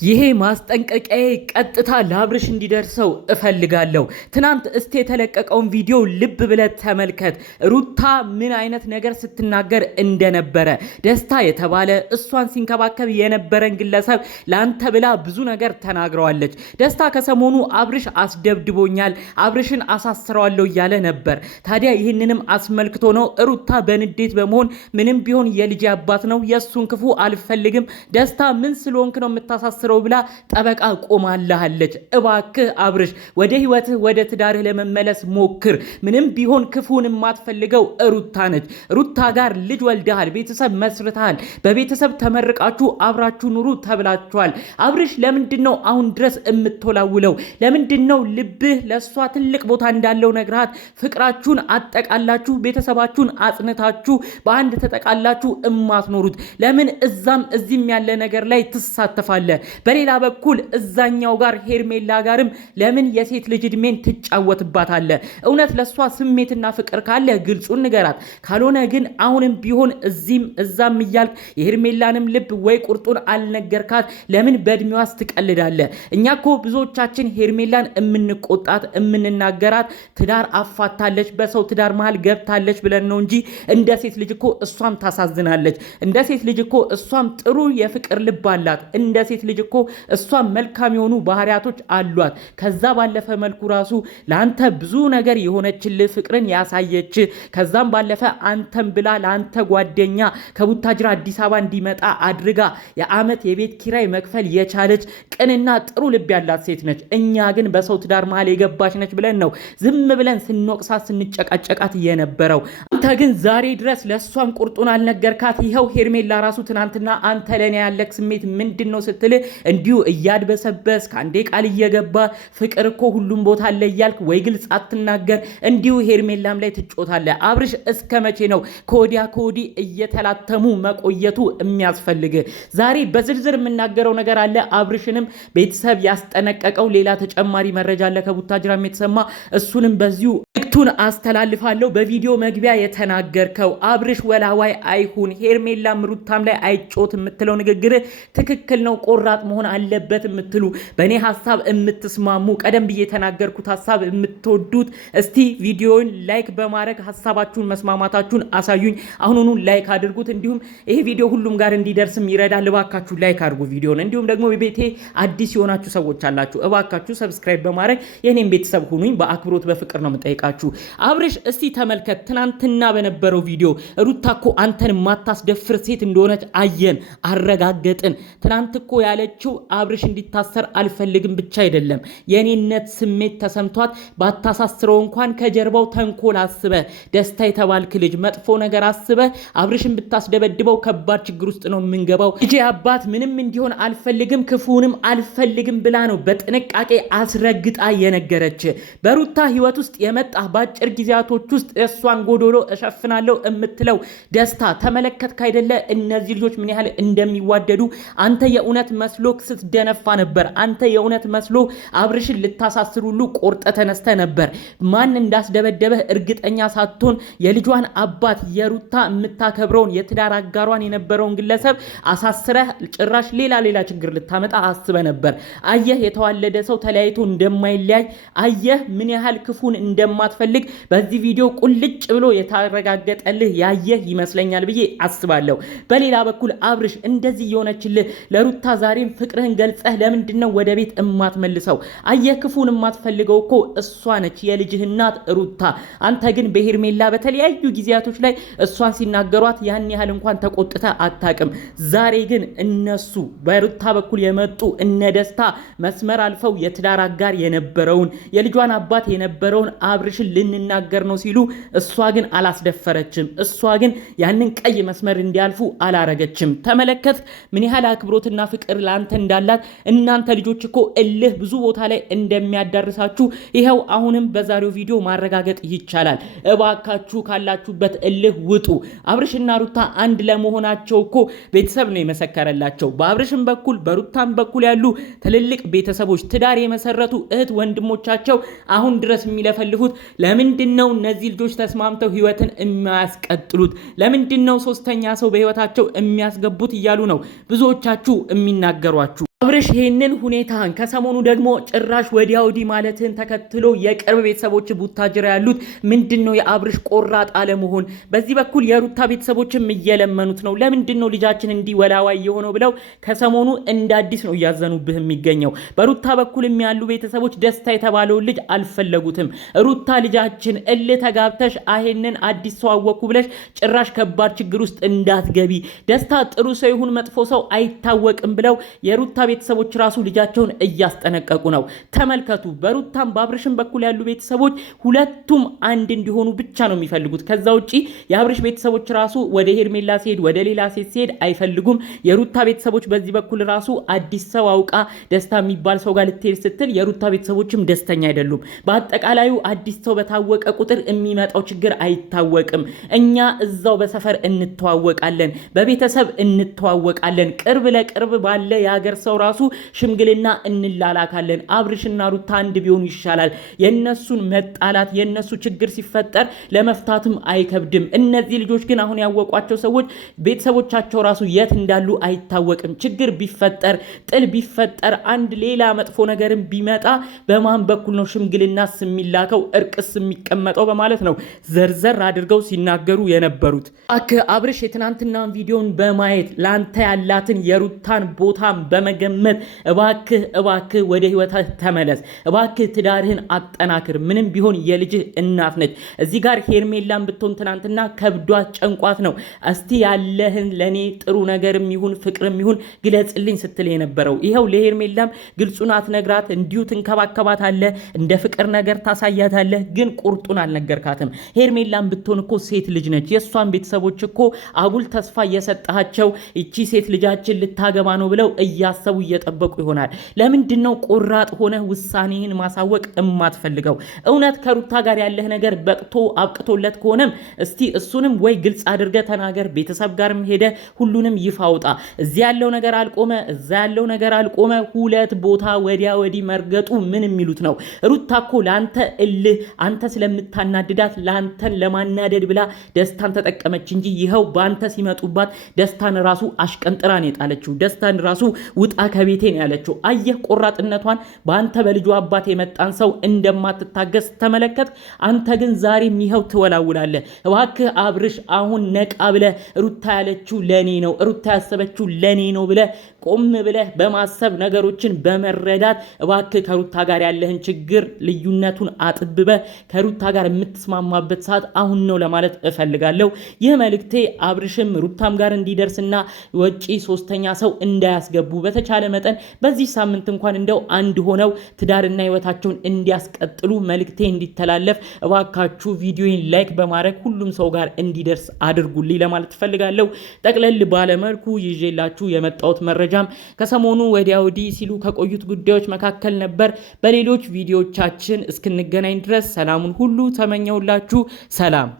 ይሄ ማስጠንቀቂያ ቀጥታ ለአብርሽ እንዲደርሰው እፈልጋለሁ። ትናንት እስቲ የተለቀቀውን ቪዲዮ ልብ ብለህ ተመልከት። ሩታ ምን አይነት ነገር ስትናገር እንደነበረ ደስታ የተባለ እሷን ሲንከባከብ የነበረን ግለሰብ ላንተ ብላ ብዙ ነገር ተናግረዋለች። ደስታ ከሰሞኑ አብርሽ አስደብድቦኛል፣ አብርሽን አሳስረዋለሁ እያለ ነበር። ታዲያ ይህንንም አስመልክቶ ነው ሩታ በንዴት በመሆን ምንም ቢሆን የልጅ አባት ነው፣ የሱን ክፉ አልፈልግም፣ ደስታ ምን ስለሆንክ ነው የምታሳስረው ብላ ጠበቃ ቆማለች። እባክህ አብርሽ ወደ ህይወትህ ወደ ትዳርህ ለመመለስ ሞክር። ምንም ቢሆን ክፉን የማትፈልገው ሩታ ነች። ሩታ ጋር ልጅ ወልደሃል፣ ቤተሰብ መስርተሃል፣ በቤተሰብ ተመርቃችሁ አብራችሁ ኑሩ ተብላችኋል። አብርሽ ለምንድነው አሁን ድረስ የምትወላውለው? ለምንድነው ልብህ ለሷ ትልቅ ቦታ እንዳለው ነግራት ፍቅራችሁን አጠቃላችሁ ቤተሰባችሁን አጽንታችሁ በአንድ ተጠቃላችሁ እማትኖሩት? ለምን እዛም እዚህም ያለ ነገር ላይ ትሳተፋለህ? በሌላ በኩል እዛኛው ጋር ሄርሜላ ጋርም ለምን የሴት ልጅ እድሜን ትጫወትባታለህ? እውነት ለሷ ስሜትና ፍቅር ካለ ግልጹን ንገራት። ካልሆነ ግን አሁንም ቢሆን እዚህም እዛም እያልክ የሄርሜላንም ልብ ወይ ቁርጡን አልነገርካት። ለምን በእድሜዋስ ትቀልዳለህ? እኛ እኮ ብዙዎቻችን ሄርሜላን የምንቆጣት የምንናገራት ትዳር አፋታለች፣ በሰው ትዳር መሃል ገብታለች ብለን ነው እንጂ እንደ ሴት ልጅ እኮ እሷም ታሳዝናለች። እንደ ሴት ልጅ እኮ እሷም ጥሩ የፍቅር ልብ አላት። እንደ ሴት ልጅ እኮ እሷ መልካም የሆኑ ባህሪያቶች አሏት። ከዛ ባለፈ መልኩ ራሱ ለአንተ ብዙ ነገር የሆነችልህ ፍቅርን ያሳየች፣ ከዛም ባለፈ አንተም ብላ ለአንተ ጓደኛ ከቡታጅራ አዲስ አበባ እንዲመጣ አድርጋ የአመት የቤት ኪራይ መክፈል የቻለች ቅንና ጥሩ ልብ ያላት ሴት ነች። እኛ ግን በሰው ትዳር መሃል የገባች ነች ብለን ነው ዝም ብለን ስንወቅሳት ስንጨቃጨቃት የነበረው። አንተ ግን ዛሬ ድረስ ለእሷም ቁርጡን አልነገርካት። ይኸው ሄርሜላ ራሱ ትናንትና አንተ ለኔ ያለክ ስሜት ምንድን ነው ስትል እንዲሁ እያድበሰበስ ከአንዴ ቃል እየገባ ፍቅር እኮ ሁሉም ቦታ አለ እያልክ ወይ ግልጽ አትናገር፣ እንዲሁ ሄርሜላም ላይ ትጮታለህ። አብርሽ እስከ መቼ ነው ከወዲያ ከወዲህ እየተላተሙ መቆየቱ የሚያስፈልግ? ዛሬ በዝርዝር የምናገረው ነገር አለ። አብርሽንም ቤተሰብ ያስጠነቀቀው ሌላ ተጨማሪ መረጃ አለ ከቡታጅራም የተሰማ፣ እሱንም በዚሁ መልእክቱን አስተላልፋለሁ። በቪዲዮ መግቢያ የተናገርከው አብርሽ ወላዋይ አይሁን፣ ሄርሜላም ሩታም ላይ አይጮት የምትለው ንግግር ትክክል ነው፣ ቆራጥ መሆን አለበት የምትሉ በእኔ ሀሳብ የምትስማሙ ቀደም ብዬ የተናገርኩት ሀሳብ የምትወዱት እስቲ ቪዲዮውን ላይክ በማድረግ ሀሳባችሁን መስማማታችሁን አሳዩኝ። አሁኑኑ ላይክ አድርጉት። እንዲሁም ይሄ ቪዲዮ ሁሉም ጋር እንዲደርስም ይረዳል። እባካችሁ ላይክ አድርጉ ቪዲዮን። እንዲሁም ደግሞ በቤቴ አዲስ የሆናችሁ ሰዎች አላችሁ፣ እባካችሁ ሰብስክራይብ በማድረግ የኔም ቤተሰብ ሁኑኝ። በአክብሮት በፍቅር ነው የምጠይቃችሁ። አብርሽ እስቲ ተመልከት፣ ትናንትና በነበረው ቪዲዮ ሩታ እኮ አንተን ማታስደፍር ሴት እንደሆነች አየን፣ አረጋገጥን። ትናንት እኮ ያለችው አብርሽ እንዲታሰር አልፈልግም ብቻ አይደለም የኔነት ስሜት ተሰምቷት ባታሳስረው እንኳን ከጀርባው ተንኮል አስበ ደስታ የተባልክ ልጅ መጥፎ ነገር አስበ አብርሽን ብታስደበድበው ከባድ ችግር ውስጥ ነው የምንገባው። ልጄ አባት ምንም እንዲሆን አልፈልግም ክፉንም አልፈልግም ብላ ነው በጥንቃቄ አስረግጣ የነገረች። በሩታ ህይወት ውስጥ የመጣ ባጭር ጊዜያቶች ውስጥ እሷን ጎዶሎ እሸፍናለሁ የምትለው ደስታ ተመለከትክ አይደለ? እነዚህ ልጆች ምን ያህል እንደሚዋደዱ አንተ የእውነት መስሎ ስትደነፋ ነበር። አንተ የእውነት መስሎ አብርሽን ልታሳስር ሁሉ ቆርጠ ተነስተ ነበር። ማን እንዳስደበደበህ እርግጠኛ ሳትሆን የልጇን አባት የሩታ የምታከብረውን የትዳር አጋሯን የነበረውን ግለሰብ አሳስረህ ጭራሽ ሌላ ችግር ልታመጣ አስበ ነበር። አየህ የተዋለደ ሰው ተለያይቶ እንደማይለያይ፣ አየህ ምን ያህል ክፉን እንደማትፈልግ በዚህ ቪዲዮ ቁልጭ ብሎ የታረጋገጠልህ ያየህ ይመስለኛል ብዬ አስባለሁ። በሌላ በኩል አብርሽ እንደዚህ የሆነችልህ ለሩታ ዛሬም ፍቅርህን ገልጸህ ለምንድነው ወደ ቤት እማትመልሰው? አየህ ክፉን የማትፈልገው እኮ እሷ ነች፣ የልጅህ እናት ሩታ። አንተ ግን በሄርሜላ በተለያዩ ጊዜያቶች ላይ እሷን ሲናገሯት ያን ያህል እንኳን ተቆጥተ አታቅም። ዛሬ ግን እነሱ በሩታ በኩል የመጡ እነ ደስታ መስመር አልፈው የትዳር አጋር የነበረውን የልጇን አባት የነበረውን አብርሽን ልንናገር ነው ሲሉ እሷ ግን አላስደፈረችም። እሷ ግን ያንን ቀይ መስመር እንዲያልፉ አላረገችም። ተመለከት ምን ያህል አክብሮትና ፍቅር ለአንተ እንዳላት። እናንተ ልጆች እኮ እልህ ብዙ ቦታ ላይ እንደሚያዳርሳችሁ ይኸው አሁንም በዛሬው ቪዲዮ ማረጋገጥ ይቻላል። እባካችሁ ካላችሁበት እልህ ውጡ። አብርሽና ሩታ አንድ ለመሆናቸው እኮ ቤተሰብ ነው የመሰከረላቸው። በአብርሽም በኩል በሩታም በኩል ያሉ ትልልቅ ቤተሰቦች ትዳር የመሰረቱ እህት ወንድሞቻቸው አሁን ድረስ የሚለፈልፉት ለምንድነው እነዚህ ልጆች ተስማምተው ህይወትን የሚያስቀጥሉት? ለምንድነው ሶስተኛ ሰው በህይወታቸው የሚያስገቡት እያሉ ነው ብዙዎቻችሁ የሚናገሯችሁ። አብርሽ ይሄንን ሁኔታን ከሰሞኑ ደግሞ ጭራሽ ወዲያ ወዲህ ማለትን ተከትሎ የቅርብ ቤተሰቦች ቡታጅራ ያሉት ምንድነው የአብርሽ ቆራጥ አለመሆን? በዚህ በኩል የሩታ ቤተሰቦችም እየለመኑት ነው። ለምንድነው ልጃችን እንዲህ ወላዋይ የሆነው ብለው ከሰሞኑ እንደ አዲስ ነው እያዘኑብህ የሚገኘው። በሩታ በኩልም ያሉ ቤተሰቦች ደስታ የተባለውን ልጅ አልፈለጉትም። ሩታ ልጃችን ተጋብተሽ ይሄንን አዲስ ሰው አወኩ ብለሽ ጭራሽ ከባድ ችግር ውስጥ እንዳትገቢ፣ ደስታ ጥሩ ሰው ይሁን መጥፎ ሰው አይታወቅም ብለው የሩታ ቤተሰቦች ራሱ ልጃቸውን እያስጠነቀቁ ነው። ተመልከቱ። በሩታም በአብርሽም በኩል ያሉ ቤተሰቦች ሁለቱም አንድ እንዲሆኑ ብቻ ነው የሚፈልጉት። ከዛ ውጪ የአብርሽ ቤተሰቦች ራሱ ወደ ሄርሜላ ሲሄድ ወደ ሌላ ሴት ሲሄድ አይፈልጉም። የሩታ ቤተሰቦች በዚህ በኩል ራሱ አዲስ ሰው አውቃ ደስታ የሚባል ሰው ጋር ልትሄድ ስትል የሩታ ቤተሰቦችም ደስተኛ አይደሉም። በአጠቃላዩ አዲስ ሰው በታወቀ ቁጥር የሚመጣው ችግር አይታወቅም። እኛ እዛው በሰፈር እንተዋወቃለን፣ በቤተሰብ እንተዋወቃለን፣ ቅርብ ለቅርብ ባለ የሀገር ሰው ራሱ ሽምግልና እንላላካለን። አብርሽና ሩታ አንድ ቢሆኑ ይሻላል። የነሱን መጣላት የነሱ ችግር ሲፈጠር ለመፍታትም አይከብድም። እነዚህ ልጆች ግን አሁን ያወቋቸው ሰዎች ቤተሰቦቻቸው ራሱ የት እንዳሉ አይታወቅም። ችግር ቢፈጠር ጥል ቢፈጠር አንድ ሌላ መጥፎ ነገርም ቢመጣ በማን በኩል ነው ሽምግልናስ የሚላከው እርቅስ የሚቀመጠው በማለት ነው ዘርዘር አድርገው ሲናገሩ የነበሩት። አብርሽ የትናንትናን ቪዲዮን በማየት ላንተ ያላትን የሩታን ቦታን በመገመት እባክህ ወደ ህይወትህ ተመለስ። እባክህ ትዳርህን አጠናክር። ምንም ቢሆን የልጅህ እናት ነች። እዚህ ጋር ሄርሜላን ብትሆን ትናንትና ከብዷት ጨንቋት ነው እስቲ ያለህን ለኔ ጥሩ ነገርም ይሁን ፍቅርም ይሁን ግለጽልኝ ስትል የነበረው። ይኸው ለሄርሜላም ግልጹን አትነግራት፣ እንዲሁ ትንከባከባታለህ፣ እንደ ፍቅር ነገር ታሳያታለህ፣ ግን ቁርጡን አልነገርካትም። ሄርሜላን ብትሆን እኮ ሴት ልጅ ነች። የእሷን ቤተሰቦች እኮ አጉል ተስፋ እየሰጣቸው እቺ ሴት ልጃችን ልታገባ ነው ብለው እያሰቡ እየጠበቁ ይሆናል። ለምንድነው ቆራጥ ሆነ ውሳኔህን ማሳወቅ እማትፈልገው? እውነት ከሩታ ጋር ያለህ ነገር በቅቶ አብቅቶለት ከሆነም እስቲ እሱንም ወይ ግልጽ አድርገ ተናገር። ቤተሰብ ጋርም ሄደ ሁሉንም ይፋ አውጣ። እዚህ ያለው ነገር አልቆመ፣ እዛ ያለው ነገር አልቆመ፣ ሁለት ቦታ ወዲያ ወዲህ መርገጡ ምን የሚሉት ነው? ሩታ እኮ ለአንተ አንተ ስለምታናድዳት ለአንተን ለማናደድ ብላ ደስታን ተጠቀመች እንጂ ይኸው በአንተ ሲመጡባት ደስታን ራሱ አሽቀንጥራን የጣለችው፣ ደስታን ራሱ ውጣ ከቤቴን ያለችው። አየህ ቆራጥነቷን። በአንተ በልጁ አባት የመጣን ሰው እንደማትታገስ ተመለከት። አንተ ግን ዛሬም ይኸው ትወላውላለህ። እባክህ አብርሽ አሁን ነቃ ብለህ ሩታ ያለችው ለኔ ነው፣ ሩታ ያሰበችው ለኔ ነው ብለህ ቆም ብለህ በማሰብ ነገሮችን በመረዳት እባክህ ከሩታ ጋር ያለህን ችግር ልዩነቱን አጥብበህ ከሩታ ጋር የምትስማማበት ሰዓት አሁን ነው ለማለት እፈልጋለሁ። ይህ መልእክቴ አብርሽም ሩታም ጋር እንዲደርስና ወጪ ሶስተኛ ሰው እንዳያስገቡ በተቻለ መጠን በዚህ ሳምንት እንኳን እንደው አንድ ሆነው ትዳርና ህይወታቸውን እንዲያስቀጥሉ መልእክቴ እንዲተላለፍ እባካችሁ ቪዲዮን ላይክ በማድረግ ሁሉም ሰው ጋር እንዲደርስ አድርጉልኝ ለማለት እፈልጋለሁ። ጠቅለል ባለመልኩ ይዤላችሁ የመጣሁት መረጃም ከሰሞኑ ወዲያ ወዲህ ሲሉ ከቆዩት ጉዳዮች መካከል ነበር። በሌሎች ቪዲዮዎቻችን እስክንገናኝ ድረስ ሰላሙን ሁሉ ተመኘውላችሁ። ሰላም።